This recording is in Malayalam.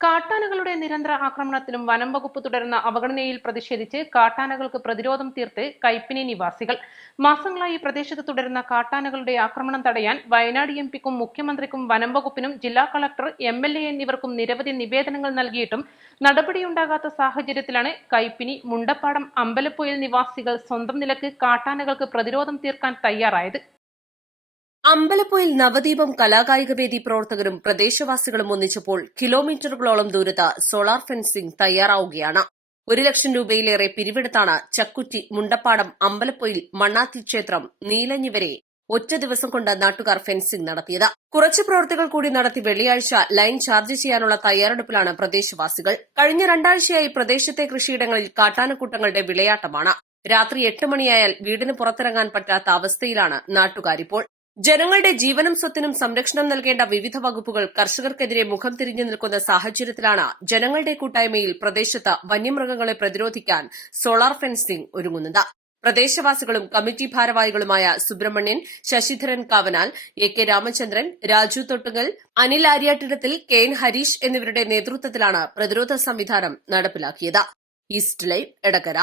കാട്ടാനകളുടെ നിരന്തര ആക്രമണത്തിലും വനം വകുപ്പ് തുടരുന്ന അവഗണനയിൽ പ്രതിഷേധിച്ച് കാട്ടാനകൾക്ക് പ്രതിരോധം തീർത്ത് കൈപ്പിനി നിവാസികൾ. മാസങ്ങളായി പ്രദേശത്ത് തുടരുന്ന കാട്ടാനകളുടെ ആക്രമണം തടയാൻ വയനാട് എംപിക്കും മുഖ്യമന്ത്രിക്കും വനം വകുപ്പിനും ജില്ലാ കളക്ടർ, MLA എന്നിവർക്കും നിരവധി നിവേദനങ്ങൾ നൽകിയിട്ടും നടപടിയുണ്ടാകാത്ത സാഹചര്യത്തിലാണ് കൈപ്പിനി, മുണ്ടപ്പാടം, അമ്പലപ്പൊയിൽ നിവാസികൾ സ്വന്തം നിലക്ക് കാട്ടാനകൾക്ക് പ്രതിരോധം തീർക്കാൻ തയ്യാറായത്. അമ്പലപ്പൊയിൽ നവദീപം കലാകായികവേദി പ്രവർത്തകരും പ്രദേശവാസികളും ഒന്നിച്ചപ്പോൾ കിലോമീറ്ററുകളോളം ദൂരത്ത് സോളാർ ഫെൻസിംഗ് തയ്യാറാവുകയാണ്. 1 ലക്ഷം രൂപയിലേറെ പിരിവെടുത്താണ് ചക്കുറ്റി, മുണ്ടപ്പാടം, അമ്പലപ്പൊയിൽ, മണ്ണാത്തി ക്ഷേത്രം, നീലഞ്ഞി വരെ ഒറ്റ ദിവസം കൊണ്ട് നാട്ടുകാർ ഫെൻസിംഗ് നടത്തിയത്. കുറച്ച് പ്രവൃത്തികൾ കൂടി നടത്തി വെള്ളിയാഴ്ച ലൈൻ ചാർജ് ചെയ്യാനുള്ള തയ്യാറെടുപ്പിലാണ് പ്രദേശവാസികൾ. കഴിഞ്ഞ 2 ആഴ്ചയായി പ്രദേശത്തെ കൃഷിയിടങ്ങളിൽ കാട്ടാനക്കൂട്ടങ്ങളുടെ വിളയാട്ടമാണ്. രാത്രി 8 മണിയായാൽ വീടിന് പുറത്തിറങ്ങാൻ പറ്റാത്ത അവസ്ഥയിലാണ് നാട്ടുകാരിപ്പോൾ. ജനങ്ങളുടെ ജീവനും സ്വത്തിനും സംരക്ഷണം നൽകേണ്ട വിവിധ വകുപ്പുകൾ കർഷകർക്കെതിരെ മുഖം തിരിഞ്ഞു നിൽക്കുന്ന സാഹചര്യത്തിലാണ് ജനങ്ങളുടെ കൂട്ടായ്മയിൽ പ്രദേശത്ത് വന്യമൃഗങ്ങളെ പ്രതിരോധിക്കാൻ സോളാർ ഫെൻസിംഗ് ഒരുങ്ങുന്നത്. പ്രദേശവാസികളും കമ്മിറ്റി ഭാരവാഹികളുമായ സുബ്രഹ്മണ്യൻ, ശശിധരൻ കാവനാൽ, AK രാമചന്ദ്രൻ, രാജു തൊട്ടുങ്ങൽ, അനിൽ ആര്യാട്ടിടത്തിൽ, KN ഹരീഷ് എന്നിവരുടെ നേതൃത്വത്തിലാണ് പ്രതിരോധ സംവിധാനം നടപ്പിലാക്കിയത്. East live, Edakkara.